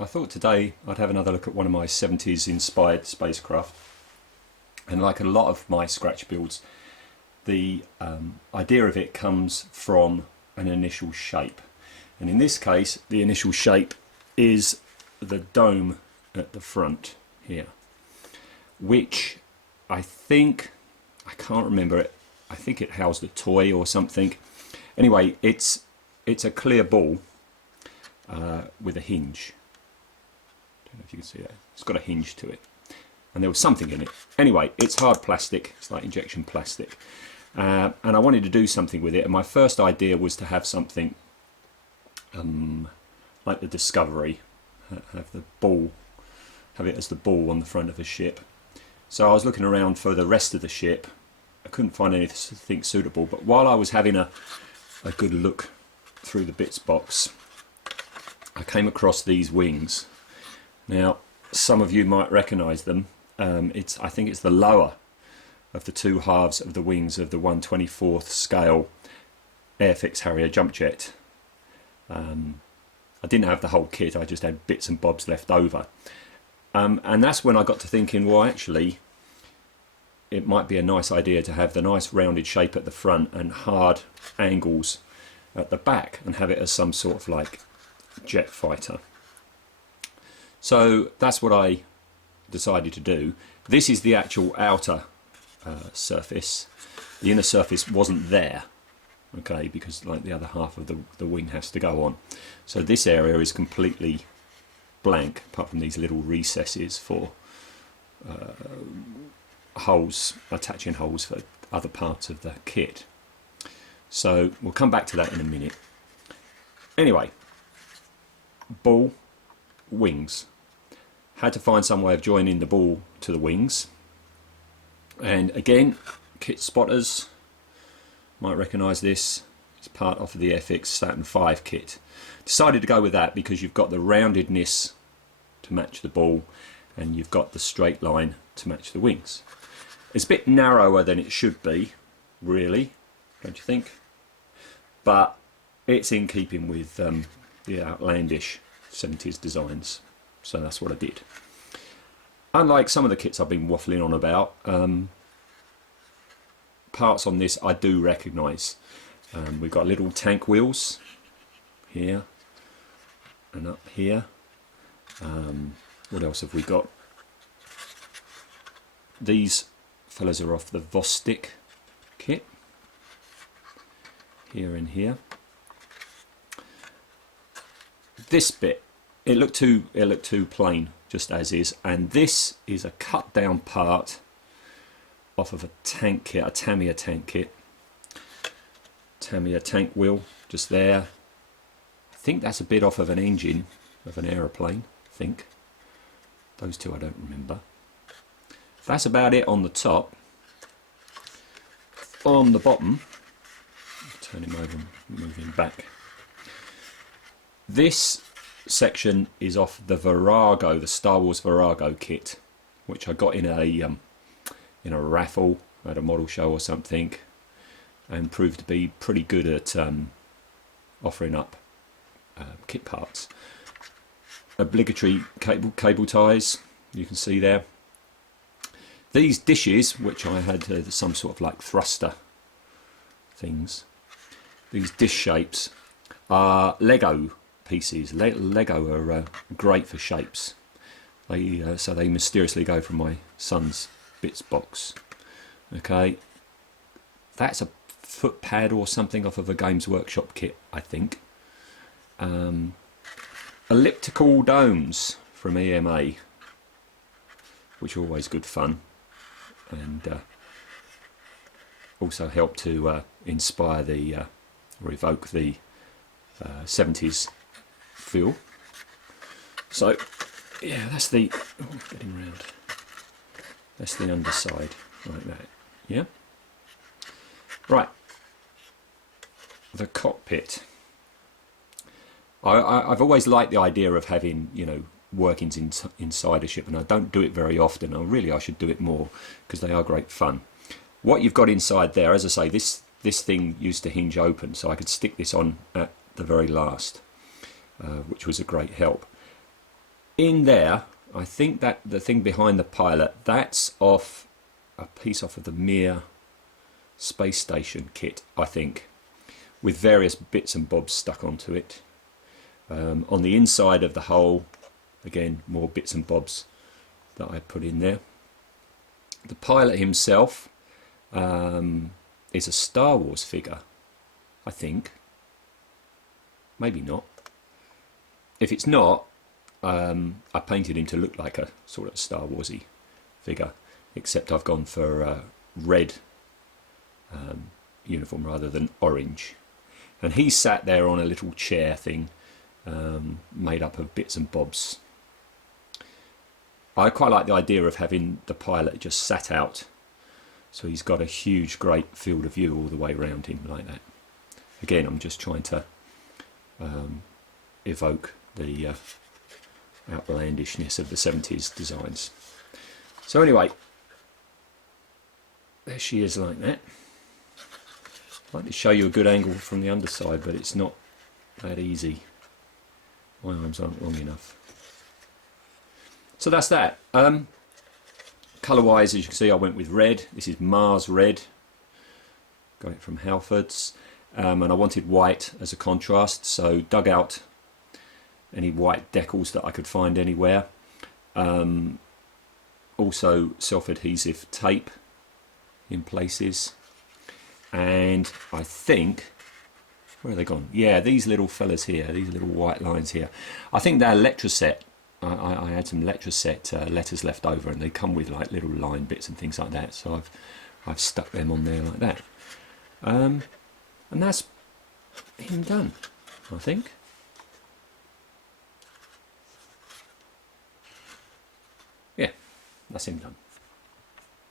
I thought today I'd have another look at one of my 70s inspired spacecraft, and like a lot of my scratch builds, the idea of it comes from an initial shape, and in this case the initial shape is the dome at the front here, which I can't remember it, I think it housed a toy or something. Anyway, it's a clear ball with a hinge. Don't know if you can see that. It's got a hinge to it, and there was something in it. Anyway, it's hard plastic. It's like injection plastic, and I wanted to do something with it. And my first idea was to have something like the Discovery, have the ball, have it as the ball on the front of a ship. So I was looking around for the rest of the ship. I couldn't find anything suitable, but while I was having a good look through the bits box, I came across these wings. Now, some of you might recognise them. I think it's the lower of the two halves of the wings of the 1/24th scale Airfix Harrier jump jet. I didn't have the whole kit, I just had bits and bobs left over. And that's when I got to thinking, well, actually, it might be a nice idea to have the nice rounded shape at the front and hard angles at the back, and have it as some sort of like jet fighter. So that's what I decided to do. This is the actual outer surface. The inner surface wasn't there, okay, because like the other half of the wing has to go on. So this area is completely blank, apart from these little recesses for holes, attaching holes for other parts of the kit. So we'll come back to that in a minute. Anyway, ball, wings. Had to find some way of joining the ball to the wings, and again, kit spotters might recognise this. It's part of the FX Saturn V kit. Decided to go with that because you've got the roundedness to match the ball, and you've got the straight line to match the wings. It's a bit narrower than it should be, really, don't you think? But it's in keeping with the outlandish 70s designs, so that's what I did. Unlike some of the kits I've been waffling on about, parts on this I do recognise. We've got little tank wheels here and up here. What else have we got? These fellas are off the Vostok kit, here and here. This bit, it looked too plain just as is, and this is a cut down part off of a tank kit, a Tamiya tank kit. Tamiya tank wheel just there. I think that's a bit off of an engine of an aeroplane, I think. Those two I don't remember. That's about it on the top. On the bottom, turn him over and move him back. This section is off the Virago, the Star Wars Virago kit, which I got in a raffle at a model show or something, and proved to be pretty good at offering up kit parts. Obligatory cable ties, you can see there. These dishes, which I had some sort of like thruster things, these dish shapes are Lego pieces. Lego are great for shapes. So they mysteriously go from my son's bits box. Okay, that's a foot pad or something off of a Games Workshop kit, I think. Elliptical domes from EMA, which are always good fun, and also help to inspire the or evoke the 70s feel. So yeah, that's the getting round. That's the underside, like that. Yeah. Right. The cockpit. I've always liked the idea of having, you know, workings inside a ship, and I don't do it very often. I should do it more, because they are great fun. What you've got inside there, as I say, this thing used to hinge open, so I could stick this on at the very last, which was a great help. in there, I think that the thing behind the pilot, that's off a piece off of the Mir space station kit, I think, with various bits and bobs stuck onto it. On the inside of the hull, again, more bits and bobs that I put in there. The pilot himself is a Star Wars figure, I think. Maybe not. If it's not, I painted him to look like a sort of Star Warsy figure, except I've gone for a red uniform rather than orange. And he sat there on a little chair thing made up of bits and bobs. I quite like the idea of having the pilot just sat out, so he's got a huge great field of view all the way around him like that. Again, I'm just trying to evoke the outlandishness of the 70s designs. So anyway, there she is like that. I'd like to show you a good angle from the underside, but it's not that easy. My arms aren't long enough. So that's that. Colour wise, as you can see, I went with red. This is Mars Red. Got it from Halfords. And I wanted white as a contrast, so dug out any white decals that I could find anywhere. Also self-adhesive tape in places. And I think, where are they gone? Yeah, these little fellas here, these little white lines here. I think they're Letraset. I had some Letraset letters left over, and they come with like little line bits and things like that. So I've stuck them on there like that. And that's him done, I think. Yeah, that's him done.